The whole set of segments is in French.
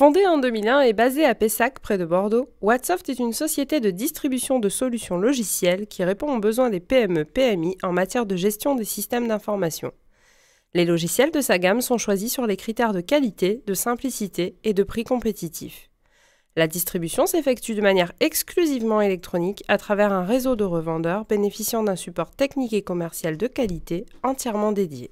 Fondée en 2001 et basée à Pessac, près de Bordeaux, Whatsoft est une société de distribution de solutions logicielles qui répond aux besoins des PME-PMI en matière de gestion des systèmes d'information. Les logiciels de sa gamme sont choisis sur les critères de qualité, de simplicité et de prix compétitif. La distribution s'effectue de manière exclusivement électronique à travers un réseau de revendeurs bénéficiant d'un support technique et commercial de qualité entièrement dédié.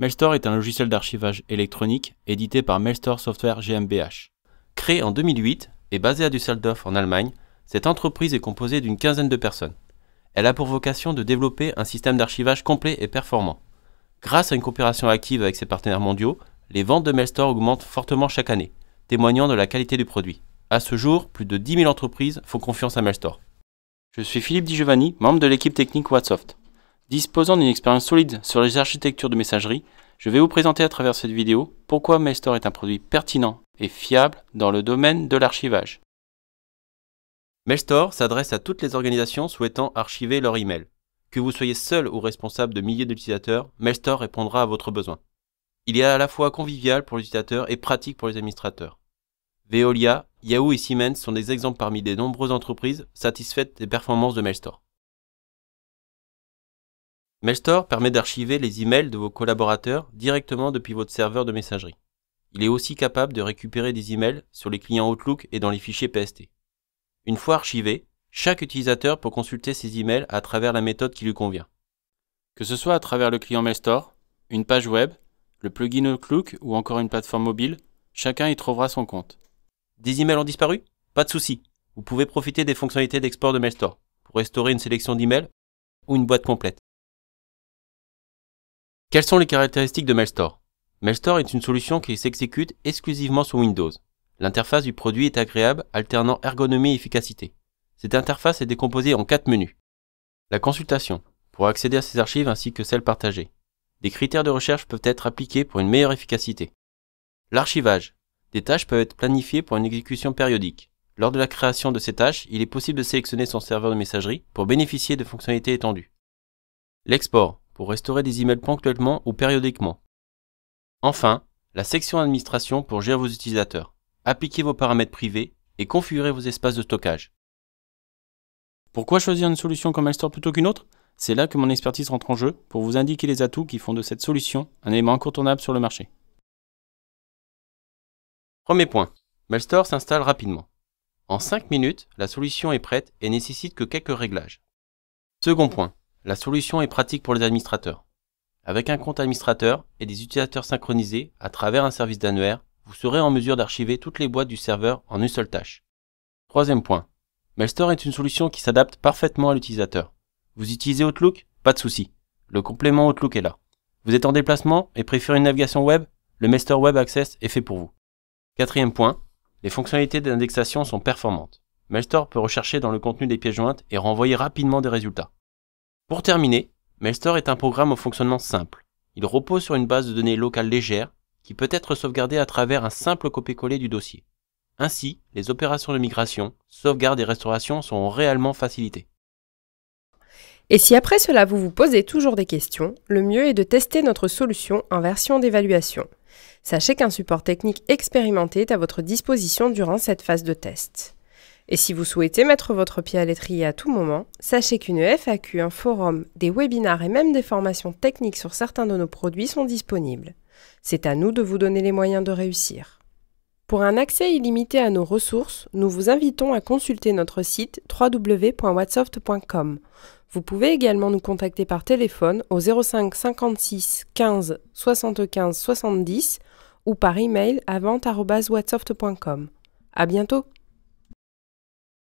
Mailstore est un logiciel d'archivage électronique édité par Mailstore Software GmbH. Créée en 2008 et basée à Düsseldorf en Allemagne, cette entreprise est composée d'une quinzaine de personnes. Elle a pour vocation de développer un système d'archivage complet et performant. Grâce à une coopération active avec ses partenaires mondiaux, les ventes de Mailstore augmentent fortement chaque année, témoignant de la qualité du produit. À ce jour, plus de 10 000 entreprises font confiance à Mailstore. Je suis Philippe Di Giovanni, membre de l'équipe technique Whatsoft. Disposant d'une expérience solide sur les architectures de messagerie, je vais vous présenter à travers cette vidéo pourquoi Mailstore est un produit pertinent et fiable dans le domaine de l'archivage. Mailstore s'adresse à toutes les organisations souhaitant archiver leur email. Que vous soyez seul ou responsable de milliers d'utilisateurs, Mailstore répondra à votre besoin. Il est à la fois convivial pour l'utilisateur et pratique pour les administrateurs. Veolia, Yahoo et Siemens sont des exemples parmi des nombreuses entreprises satisfaites des performances de Mailstore. Mailstore permet d'archiver les emails de vos collaborateurs directement depuis votre serveur de messagerie. Il est aussi capable de récupérer des emails sur les clients Outlook et dans les fichiers PST. Une fois archivé, chaque utilisateur peut consulter ses emails à travers la méthode qui lui convient. Que ce soit à travers le client Mailstore, une page web, le plugin Outlook ou encore une plateforme mobile, chacun y trouvera son compte. Des emails ont disparu? Pas de souci. Vous pouvez profiter des fonctionnalités d'export de Mailstore pour restaurer une sélection d'emails ou une boîte complète. Quelles sont les caractéristiques de Mailstore? Mailstore est une solution qui s'exécute exclusivement sous Windows. L'interface du produit est agréable, alternant ergonomie et efficacité. Cette interface est décomposée en 4 menus. La consultation, pour accéder à ces archives ainsi que celles partagées. Des critères de recherche peuvent être appliqués pour une meilleure efficacité. L'archivage. Des tâches peuvent être planifiées pour une exécution périodique. Lors de la création de ces tâches, il est possible de sélectionner son serveur de messagerie pour bénéficier de fonctionnalités étendues. L'export, pour restaurer des emails ponctuellement ou périodiquement. Enfin, la section administration pour gérer vos utilisateurs. Appliquez vos paramètres privés et configurez vos espaces de stockage. Pourquoi choisir une solution comme Mailstore plutôt qu'une autre? C'est là que mon expertise rentre en jeu pour vous indiquer les atouts qui font de cette solution un élément incontournable sur le marché. Premier point, Mailstore s'installe rapidement. En 5 minutes, la solution est prête et nécessite que quelques réglages. Second point, la solution est pratique pour les administrateurs. Avec un compte administrateur et des utilisateurs synchronisés à travers un service d'annuaire, vous serez en mesure d'archiver toutes les boîtes du serveur en une seule tâche. Troisième point, Mailstore est une solution qui s'adapte parfaitement à l'utilisateur. Vous utilisez Outlook? Pas de souci. Le complément Outlook est là. Vous êtes en déplacement et préférez une navigation web? Le Mailstore Web Access est fait pour vous. Quatrième point, les fonctionnalités d'indexation sont performantes. Mailstore peut rechercher dans le contenu des pièces jointes et renvoyer rapidement des résultats. Pour terminer, Mailstore est un programme au fonctionnement simple. Il repose sur une base de données locale légère qui peut être sauvegardée à travers un simple copier-coller du dossier. Ainsi, les opérations de migration, sauvegarde et restauration sont réellement facilitées. Et si après cela vous vous posez toujours des questions, le mieux est de tester notre solution en version d'évaluation. Sachez qu'un support technique expérimenté est à votre disposition durant cette phase de test. Et si vous souhaitez mettre votre pied à l'étrier à tout moment, sachez qu'une FAQ, un forum, des webinars et même des formations techniques sur certains de nos produits sont disponibles. C'est à nous de vous donner les moyens de réussir. Pour un accès illimité à nos ressources, nous vous invitons à consulter notre site www.whatsoft.com. Vous pouvez également nous contacter par téléphone au 05 56 15 75 70 ou par email à vente@whatsoft.com. À bientôt!